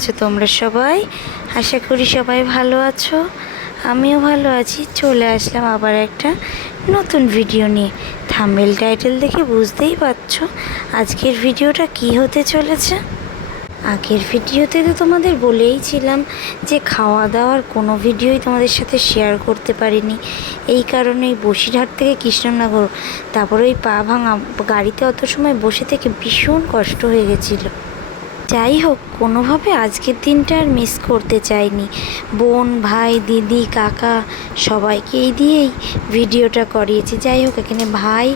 আছো তোমরা সবাই? আশা করি সবাই ভালো আছো। আমিও ভালো আছি। চলে আসলাম আবার একটা নতুন ভিডিও নিয়ে। থাম্বনেল টাইটেল দেখে বুঝতেই পারছো আজকের ভিডিওটা কি হতে চলেছে। আগের ভিডিওতে তো তোমাদের বলেইছিলাম যে খাওয়া দাওয়ার কোনো ভিডিওই তোমাদের সাথে শেয়ার করতে পারিনি। এই কারণেই বসিরহাট থেকে কৃষ্ণনগর, তারপরে ওই পা ভাঙা গাড়িতে অত সময় বসে থেকে ভীষণ কষ্ট হয়ে গেছিলো। যাই হোক, কোনোভাবে আজকের দিনটা আর মিস করতে চাইনি। বোন, ভাই, দিদি, কাকা সবাইকেই দিয়েই ভিডিওটা করিয়েছি। যাই হোক, এখানে ভাই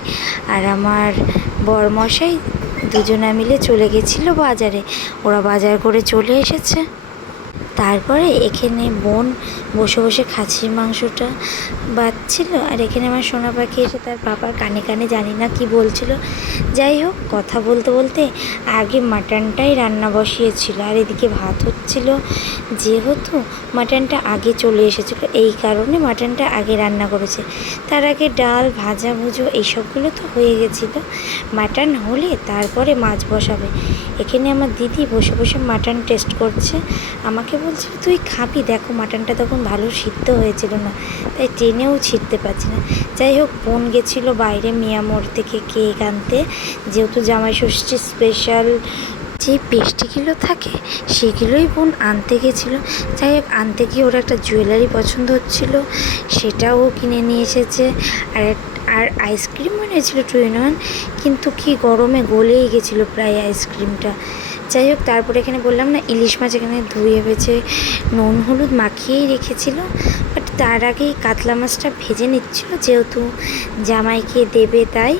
আর আমার বরমশাই দুজনা মিলে চলে গেছিলো বাজারে। ওরা বাজার করে চলে এসেছে। তারপরে এখানে বোন বসে বসে খাসির মাংসটা বাচ্ছিল, আর এখানে আমার সোনা পাখি এসে তার বাবার কানে কানে জানি না কি বলছিল। যাই হোক, কথা বলতে বলতে আগে মাটনটাই রান্না বসিয়েছিল, আর এদিকে ভাত হচ্ছিল। যেহেতু মাটনটা আগে চলে এসেছিলো, এই কারণে মাটনটা আগে রান্না করেছে। তার আগে ডাল, ভাজা ভুজো এইসবগুলো তো হয়ে গেছিলো। মাটন হলে তারপরে মাছ বসাবে। এখানে আমার দিদি বসে বসে মাটন টেস্ট করছে। আমাকে বলছিল তুই খাবি, দেখো মাটনটা তখন ভালো সিদ্ধ হয়েছিল না, তাই টেনেও ছিঁড়তে পারছি না। যাই হোক, বোন গেছিলো বাইরে মিয়ামোড় থেকে কেক আনতে, যেহেতু জামাই ষষ্ঠী স্পেশাল যে পেস্ট্রিগুলো থাকে সেগুলোই বোন আনতে গেছিলো। যাই হোক, আনতে গিয়ে ওর একটা জুয়েলারি পছন্দ হচ্ছিলো, সেটাও কিনে নিয়ে এসেছে। আর আইসক্রিম এনেছিল 2 in 1, কিন্তু কি গরমে গলেই গেছিলো প্রায় আইসক্রিমটা। যাই হোক, তারপরে এখানে বললাম না, ইলিশ মাছ এখানে ধুয়ে বেছে নুন হলুদ মাখিয়েই রেখেছিল। বাট তার আগেই কাতলা মাছটা ভেজে নিচ্ছিল, যেহেতু জামাইকে দেবে তাই।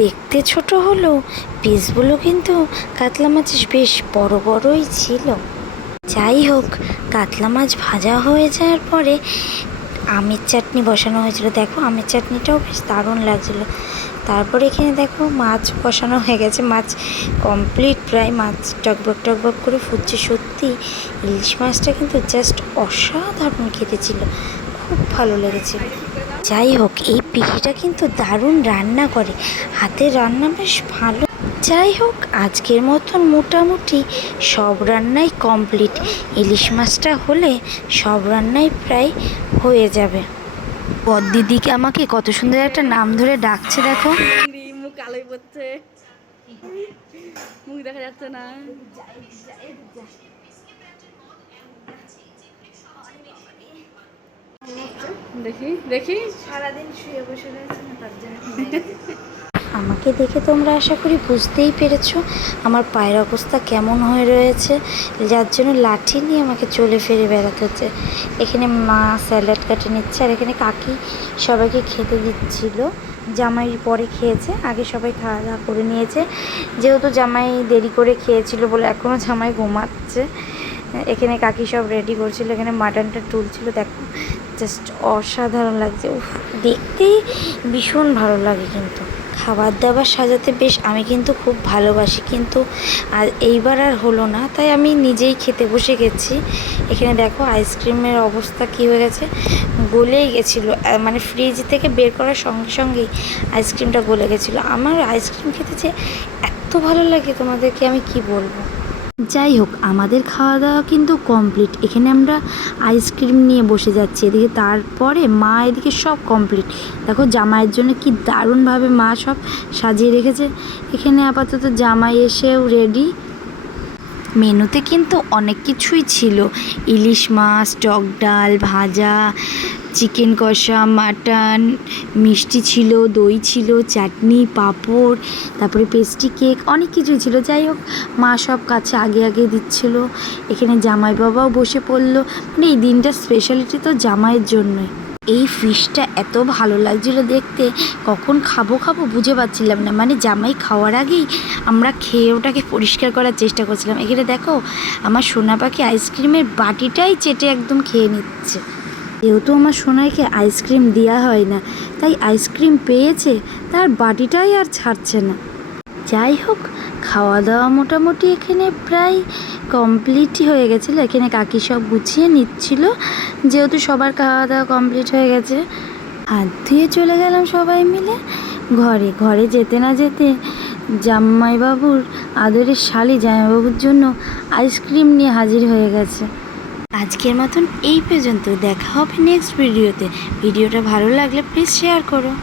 দেখতে ছোট হলেও পিসগুলো কিন্তু কাতলা মাছ বেশ বড় বড়ই ছিল। যাই হোক, কাতলা মাছ ভাজা হয়ে যাওয়ার পরে আমের চাটনি বসানো হয়েছিল। দেখো, আমের চাটনিটাও বেশ দারুণ লাগছিলো। তারপরে এখানে দেখো মাছ বসানো হয়ে গেছে, মাছ কমপ্লিট প্রায়। মাছ টকবক টকবক করে ফুটছে। সত্যি ইলিশ মাছটা কিন্তু জাস্ট অসাধারণ খেতে ছিল, খুব ভালো লেগেছে। যাই হোক, এই পিসিটা কিন্তু দারুণ রান্না করে, হাতের রান্না বেশ ভালো। যাই হোক, আজকের মতন মোটামুটি সব রান্নাই কমপ্লিট। ইলিশ মাছটা হলে সব রান্নাই প্রায় হয়ে যাবে। দিদিকে আমাকে কত সুন্দর একটা নাম ধরে ডাকছে, দেখো। মুখ কালোই পড়ছে, মুখ দেখা যাচ্ছে না। দেখি দেখি সারাদিন শুয়ে বসে রয়েছে না, তার জন্য আমাকে দেখে তোমরা আশা করি বুঝতেই পেরেছো আমার পায়ের অবস্থা কেমন হয়ে রয়েছে, যার জন্য লাঠি নিয়ে আমাকে চলে ফিরে বেড়াতে হচ্ছে। এখানে মা স্যালাড কাটে নিচ্ছে, আর এখানে কাকি সবাইকে খেতে দিচ্ছিল। জামাই পরে খেয়েছে, আগে সবাই খাওয়া দাওয়া করে নিয়েছে। যেহেতু জামাই দেরি করে খেয়েছিল বলে এখনও জামাই ঘুমাচ্ছে। এখানে কাকি সব রেডি করছিল, এখানে মাটনটা তুলছিল। দেখো, জাস্ট অসাধারণ লাগছে। উফ, দেখতেই ভীষণ ভালো লাগে। কিন্তু খাবার দাবার সাজাতে বেশ আমি কিন্তু খুব ভালোবাসি, কিন্তু আর এইবার আর হলো না, তাই আমি নিজেই খেতে বসে গেছি। এখানে দেখো আইসক্রিমের অবস্থা কী হয়ে গেছে, গলেই গেছিলো। মানে ফ্রিজ থেকে বের করার সঙ্গে সঙ্গেই আইসক্রিমটা গলে গেছিলো। আমার আইসক্রিম খেতে যে এত ভালো লাগে তোমাদেরকে আমি কি বলবো। যাই হোক, আমাদের খাওয়া দাওয়া কিন্তু কমপ্লিট। এখানে আমরা আইসক্রিম নিয়ে বসে যাচ্ছি, এদিকে তারপরে মা এদিকে সব কমপ্লিট। দেখো, জামাইয়ের জন্য কি দারুণভাবে মা সব সাজিয়ে রেখেছে। এখানে আপাতত জামাই এসেও রেডি। মেনুতে কিন্তু অনেক কিছুই ছিল, ইলিশ মাছ, টক ডাল, ভাজা, চিকেন কষা, মাটন, মিষ্টি ছিল, দই ছিল, চাটনি, পাঁপড়, তারপরে পেস্ট্রি, কেক, অনেক কিছুই ছিল। যাই হোক, মা সব কাছে আগে আগে দিচ্ছিল। এখানে জামাই বাবাও বসে পড়লো। মানে এই দিনটা স্পেশালিটি তো জামাইয়ের জন্যই। এই ফিশটা এত ভালো লাগছিল দেখতে, কখন খাবো খাবো বুঝে পাচ্ছিলাম না। মানে জামাই খাওয়ার আগেই আমরা খেয়ে ওটাকে পরিষ্কার করার চেষ্টা করছিলাম। এখানে দেখো, আমার সোনা পাখি আইসক্রিমের বাটিটাই চেটে একদম খেয়ে নিচ্ছে। যেহেতু আমার সোনাইকে আইসক্রিম দেওয়া হয় না, তাই আইসক্রিম পেয়েছে, তার বাটিটাই আর ছাড়ছে না। যাই হোক, খাওয়া দাওয়া মোটামুটি এখানে প্রায় কমপ্লিটই হয়ে গেছিলো। এখানে কাকি সব গুছিয়ে নিচ্ছিল, যেহেতু সবার খাওয়া দাওয়া কমপ্লিট হয়ে গেছে। হাত ধুয়ে চলে গেলাম সবাই মিলে ঘরে। ঘরে যেতে না যেতে জামাইবাবুর আদরের শালি জামাইবাবুর জন্য আইসক্রিম নিয়ে হাজির হয়ে গেছে। আজকের মতন এই পর্যন্ত, দেখা হবে নেক্সট ভিডিওতে। ভিডিওটা ভালো লাগলে প্লিজ শেয়ার করো।